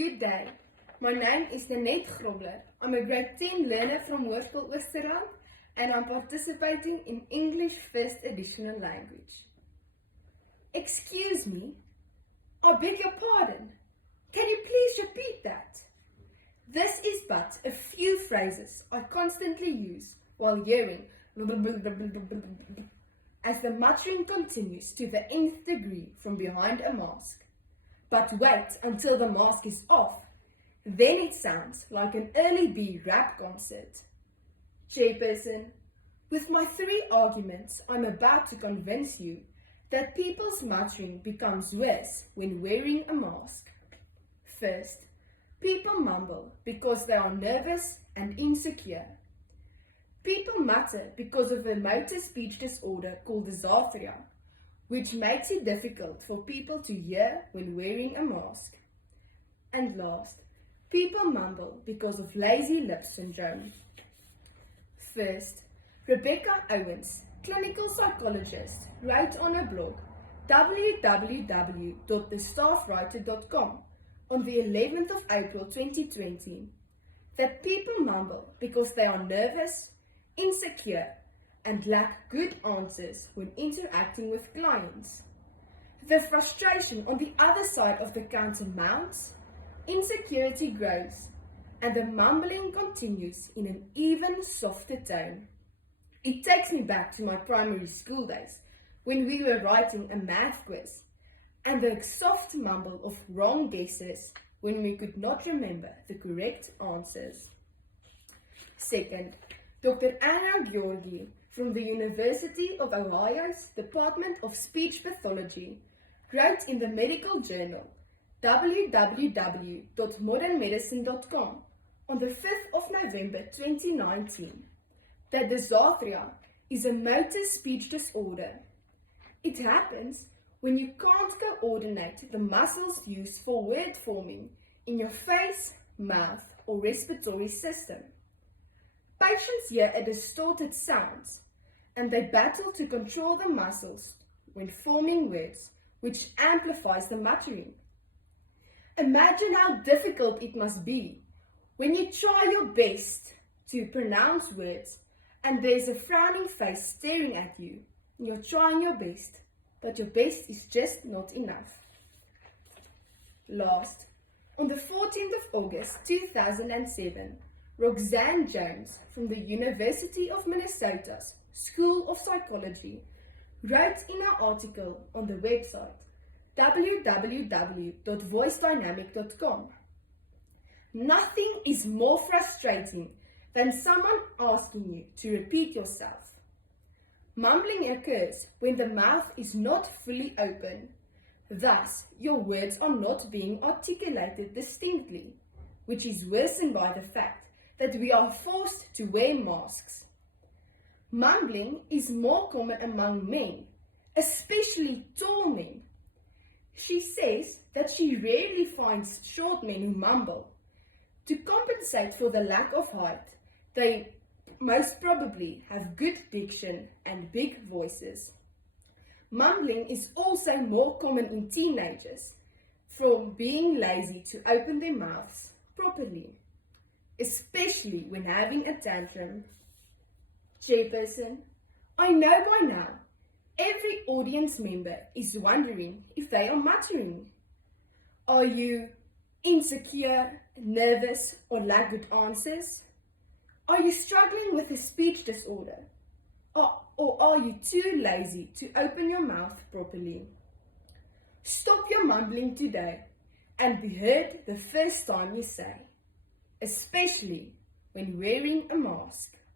Good day. My name is Ninette Grobler. I'm a grade 10 learner from Hoërskool Oosterland and I'm participating in English First Additional Language. Excuse me? I beg your pardon. Can you please repeat that? This is but a few phrases I constantly use while hearing as the muttering continues to the nth degree from behind a mask. But wait until the mask is off. Then it sounds like an early bee rap concert. Chairperson, with my 3 arguments, I'm about to convince you that people's muttering becomes worse when wearing a mask. First, people mumble because they are nervous and insecure. People mutter because of a motor speech disorder called dysarthria, which makes it difficult for people to hear when wearing a mask. And last, people mumble because of lazy lip syndrome. First, Rebecca Owens, clinical psychologist, wrote on her blog www.thestaffwriter.com on the 11th of April 2020 that people mumble because they are nervous, insecure, and lack good answers when interacting with clients. The frustration on the other side of the counter mounts, insecurity grows, and the mumbling continues in an even softer tone. It takes me back to my primary school days when we were writing a math quiz, and the soft mumble of wrong guesses when we could not remember the correct answers. Second, Dr. Anna Georgi from the University of Ohio's Department of Speech Pathology wrote in the medical journal www.modernmedicine.com on the 5th of November 2019 that dysarthria is a motor speech disorder. It happens when you can't coordinate the muscles used for word forming in your face, mouth, or respiratory system. Patients hear a distorted sound, and they battle to control the muscles when forming words, which amplifies the muttering. Imagine how difficult it must be when you try your best to pronounce words and there's a frowning face staring at you. You're trying your best, but your best is just not enough. Last, on the 14th of August 2007, Roxanne Jones from the University of Minnesota's School of Psychology wrote in her article on the website www.voicedynamic.com. Nothing is more frustrating than someone asking you to repeat yourself. Mumbling occurs when the mouth is not fully open. Thus, your words are not being articulated distinctly, which is worsened by the fact that we are forced to wear masks. Mumbling is more common among men, especially tall men. She says that she rarely finds short men who mumble. To compensate for the lack of height, they most probably have good diction and big voices. Mumbling is also more common in teenagers, from being lazy to open their mouths properly, especially when having a tantrum. Chairperson, I know by now every audience member is wondering if they are muttering. Are you insecure, nervous, or lack good answers? Are you struggling with a speech disorder? Or are you too lazy to open your mouth properly? Stop your mumbling today and be heard the first time you say, especially when wearing a mask.